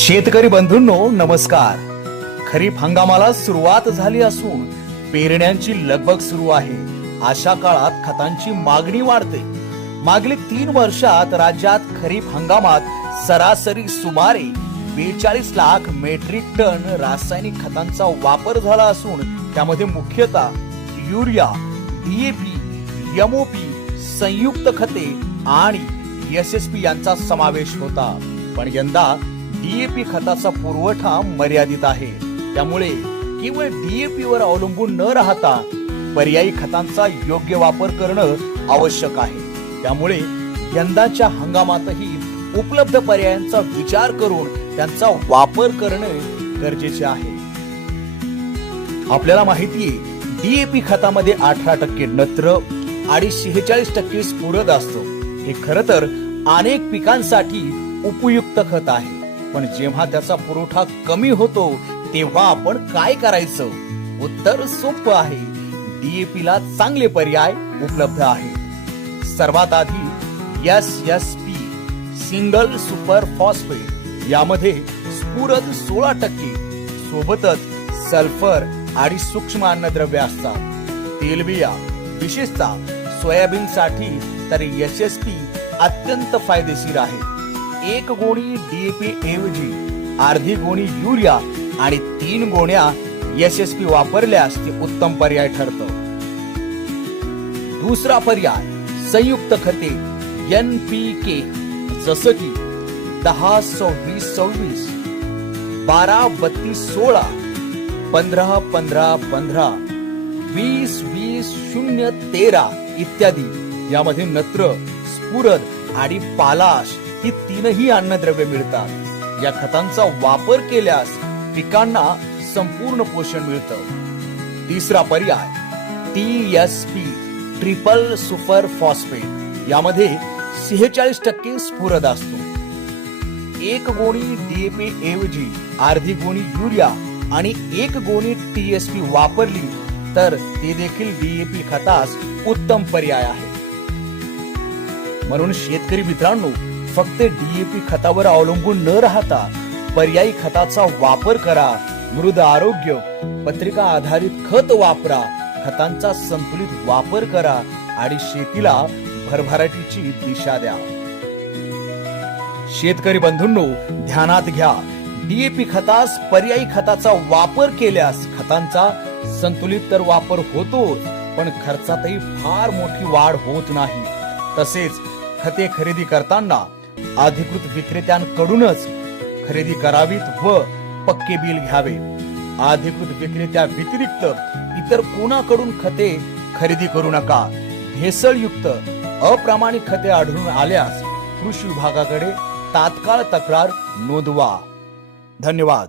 शेतकरी बंधूंनो नमस्कार। खरीप हंगामाला सुरुवात झाली असून पेरण्यांची लगबग सुरू आहे। अशा काळात खतांची मागणी वाढते। मागील 3 वर्षात राज्यात खरीप हंगामात सरासरी सुमारे 42 लाख मेट्रिक टन रासायनिक खतांचा वापर झाला असून त्यामध्ये मुख्यतः युरिया, डीएपी, एमओपी, संयुक्त खते आणि एसएसपी यांचा समावेश होता। पण यंदा डीएपी खताचा पुरवठा मर्यादित आहे। त्यामुळे केवळ डीएपी वर अवलंबून न राहता पर्यायी खतांचा योग्य वापर करणं आवश्यक आहे। त्यामुळे यंदाच्या हंगामातही उपलब्ध पर्यायांचा विचार करून त्यांचा वापर करणे गरजेचे आहे। आपल्याला माहिती आहे डीएपी खतामध्ये 18% नत्र आणि 46% स्फुरद असतो। हे खरं तर अनेक पिकांसाठी उपयुक्त खत आहे, पण जेव्हा त्याचा पुरवठा कमी होतो तेव्हा आपण काय करायचं? उत्तर सोपं आहे। डीएपी ला चांगले पर्याय उपलब्ध आहेत। सर्वात आधी एसएसपी सिंगल सुपर फॉस्फेट, यामध्ये स्फुरद 16%, सोबतच सल्फर आणि सूक्ष्म अन्नद्रव्य असतात। तेलबिया विशेषतः सोयाबीन साठी तर एसएसपी अत्यंत फायदेशीर आहे। 1 गोणी डीएपी ऐवजी अर्धी गोणी युरिया आणि 3 गोण्या एसएसपी वापरल्यास ते उत्तम पर्याय ठरतं। दुसरा पर्याय संयुक्त खते एनपीके, जसं की 10-26-26, 12-32-16, 15-15-15, 20-20-0-13 इत्यादी। यामध्ये नत्र, स्फुरद आणि पालाश ही 3ही अन्नद्रव्ये मिळतात। या खतांचा वापर केल्यास पिकांना संपूर्ण पोषण मिळतं। तिसरा पर्याय टीएसपी ट्रिपल सुपर फॉस्फेट, यामध्ये 46% स्फुरद असतो। 1 गोणी डीएपी ऐवजी अर्धी गोणी युरिया आणि 1 गोणी टीएसपी वापरली तर ते देखील डीएपी खतास उत्तम पर्याय आहे। म्हणून शेतकरी मित्रांनो, फक्त डीएपी खतावर अवलंबून न राहता पर्यायी खताचा वापर करा। मृद आरोग्य पत्रिका आधारित खत वापरा, खतांचा संतुलित वापर करा आणि शेतीला भरभराटीची दिशा द्या। शेतकरी बंधूंनो ध्यानात घ्या, डीएपी खतास पर्यायी खताचा वापर केल्यास खतांचा संतुलित तर वापर होतोच, पण खर्चातही फार मोठी वाढ होत नाही। तसेच खते खरेदी करताना अधिकृत विक्रेत्यांकडूनच खरेदी करावीत व पक्के बिल घ्यावे। अधिकृत विक्रेत्या व्यतिरिक्त इतर कोणाकडून खते खरेदी करू नका। भेसळयुक्त अप्रामाणिक खते आढळून आल्यास कृषी विभागाकडे तात्काळ तक्रार नोंदवा। धन्यवाद।